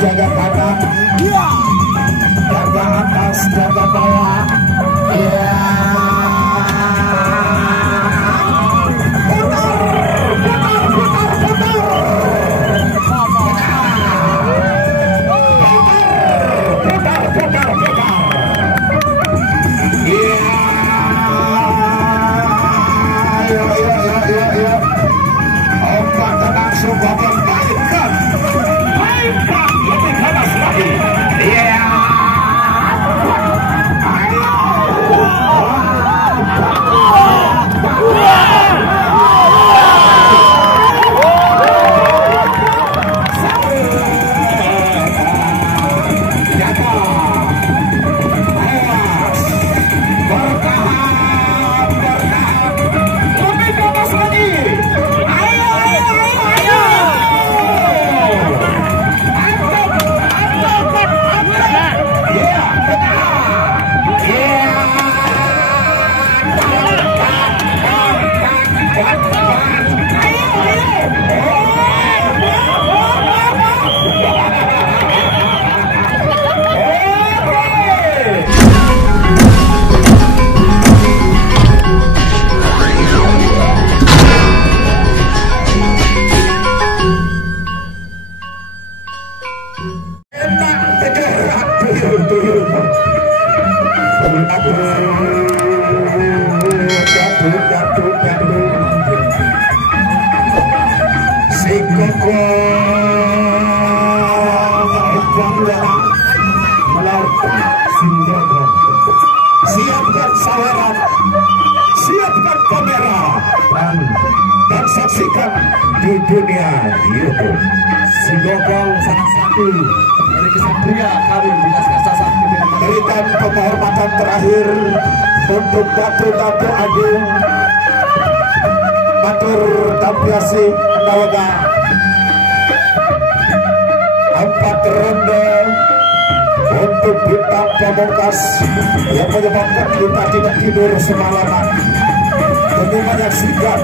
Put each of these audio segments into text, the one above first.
jaga kanan, jaga atas, jaga bawah. Ya. Siapkan saweran, siapkan kamera, dan saksikan di dunia YouTube. Si Gogong salah satu dari kesatria kami di Laskar Sasak. Berikan penghormatan terakhir untuk Datu Agung, Batur Tampiasi Nawaga. 4 ronde untuk bintang pamungkas yang menyebabkan kita tidak tidur semalaman. Demi menyaksikan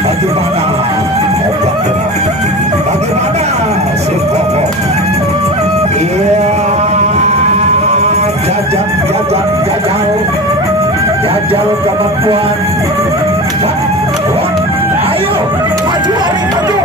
bagaimana si Gogong. Iya, jajal kemampuan. Ayo, maju hari maju.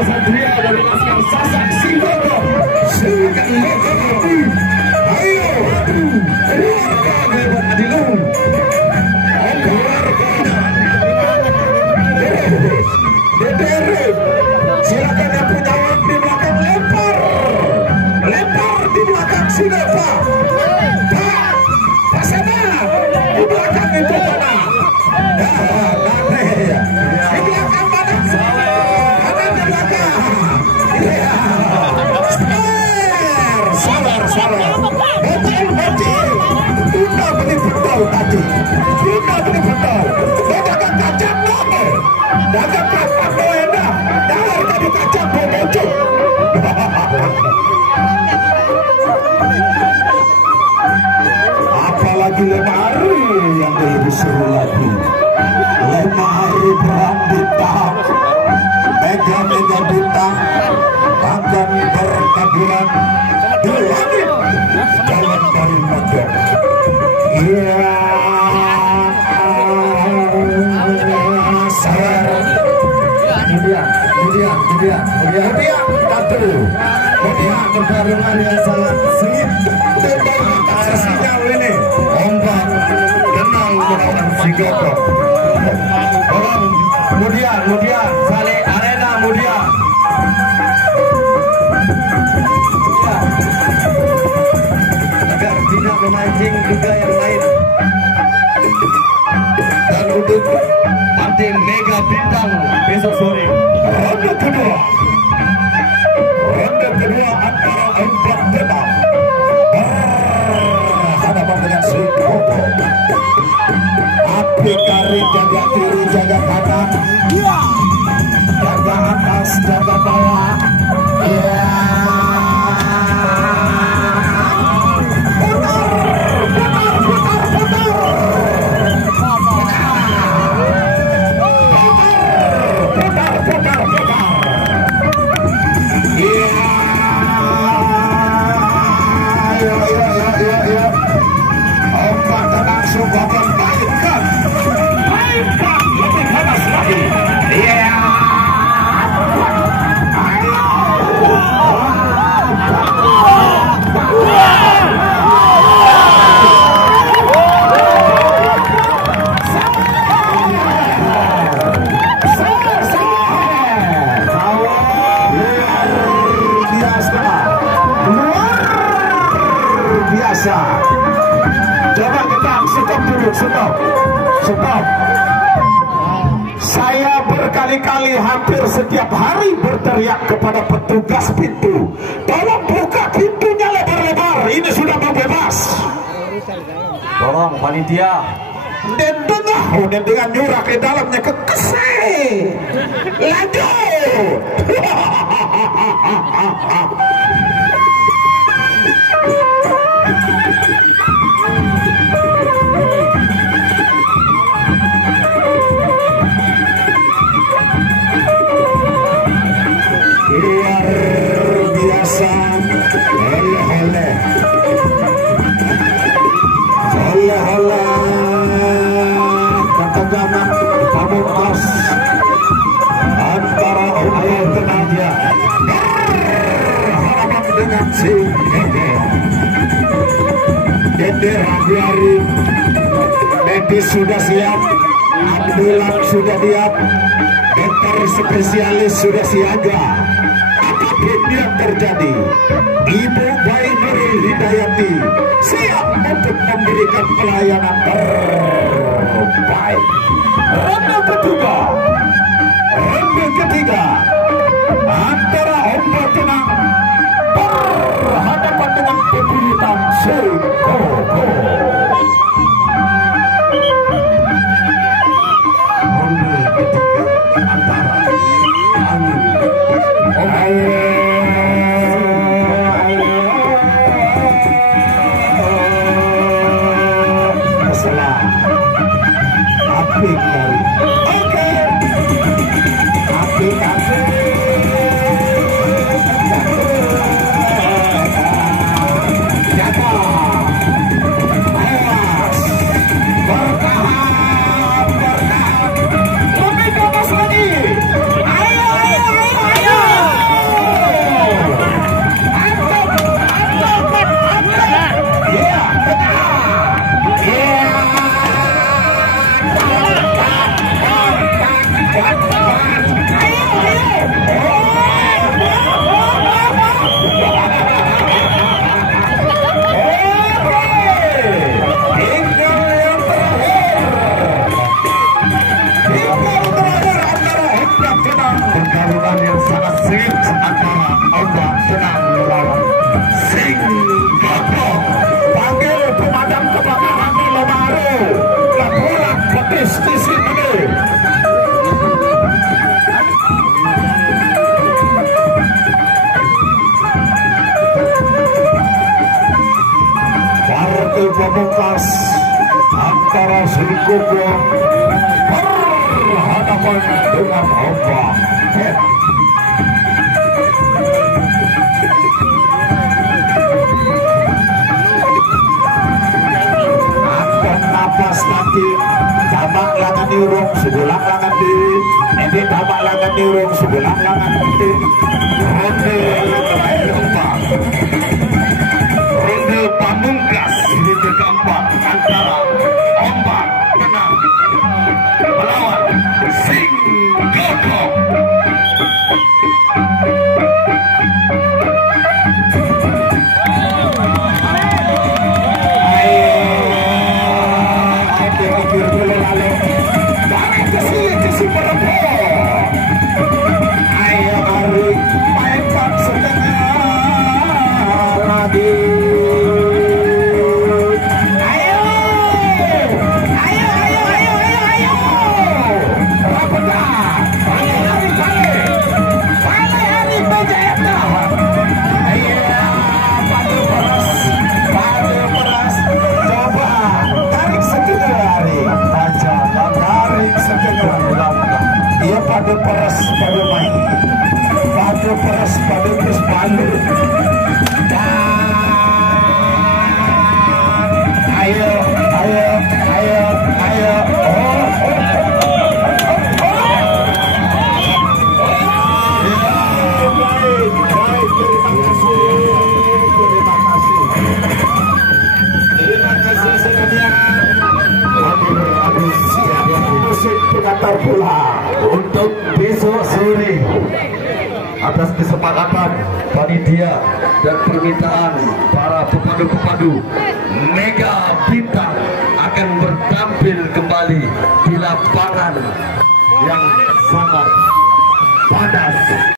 Kesatria dari Laskar Sasak si Gogong. Ayo, keluarga Dewan Adilung. DPR, silakan yang punya uang di belakang lempar di belakang si Neva. Pak Sema di belakang itu mana? Di belakang mana? Ada di belakang. Sabar. Betul. Tunda beli betul tadi. Dagang kacang nome. Dagang kacang noenda. Dagang tadi kacang bocok. Apalagi 5 hari yang lebih seru lagi. 5 hari perang bintang. Mega bintang akan bertaburan di langit jalan dari Mojok. Iya, saya kemudian Datu pertarungan yang sangat sengit dan banyak sinyal ini ombak tenang melawan si Gogong. Kemudian Saleh Arena kemudian agar tidak memancing juga yang lain. Dan untuk tim Mega Bintang besok sore ronde kedua antara 4 tema berhadapan dengan jaga kiri, jaga kanan, jaga atas, jaga bawah. Ya. Coba kita stop dulu, stop. Saya berkali-kali hampir setiap hari berteriak kepada petugas pintu, tolong buka pintunya lebar-lebar, ini sudah mau bebas. Tolong panitia. Dan dengan nyurak di dalamnya kekesai. Lanjut. Luar biasa. Oleh ketegangan pamungkas antara ayah tenaga harapan dengan si Dede Rabiari. Medis sudah siap, ambulan sudah siap, dokter spesialis sudah siaga. Apapun yang terjadi, Ibu Bayi Nurul Hidayati siap untuk memberikan pelayanan terbaik. Ronde ketiga antara Ombak Tenang berhadapan dengan Pebulutan Sekoko. Ronde ketiga antara angin masalah api kali. Oke, api jaga, awas, bertahan, lebih ke atas lagi. Pertarungan yang sangat sengit antara Ombak Tenang melawan Sekoko. Panggil pemadam kebakaran di Lomaru, laporan petis di sini. Partai pamungkas antara Sekoko berhadapan dengan Ombak Tenang. Ambil napas nanti, tabak langan diurung, sebulan langan diri. Nanti tabak langan diurung, sebulan langan diri. Ronde keempat, ronde pamungkas, ronde keempat antara Ombak Tenang melawan Sekoko. Ayo Ari, mainkan sedang keluar pula untuk besok sore atas kesepakatan panitia dan permintaan para pepandu-pepandu Mega Bintang akan bertampil kembali di lapangan yang sangat panas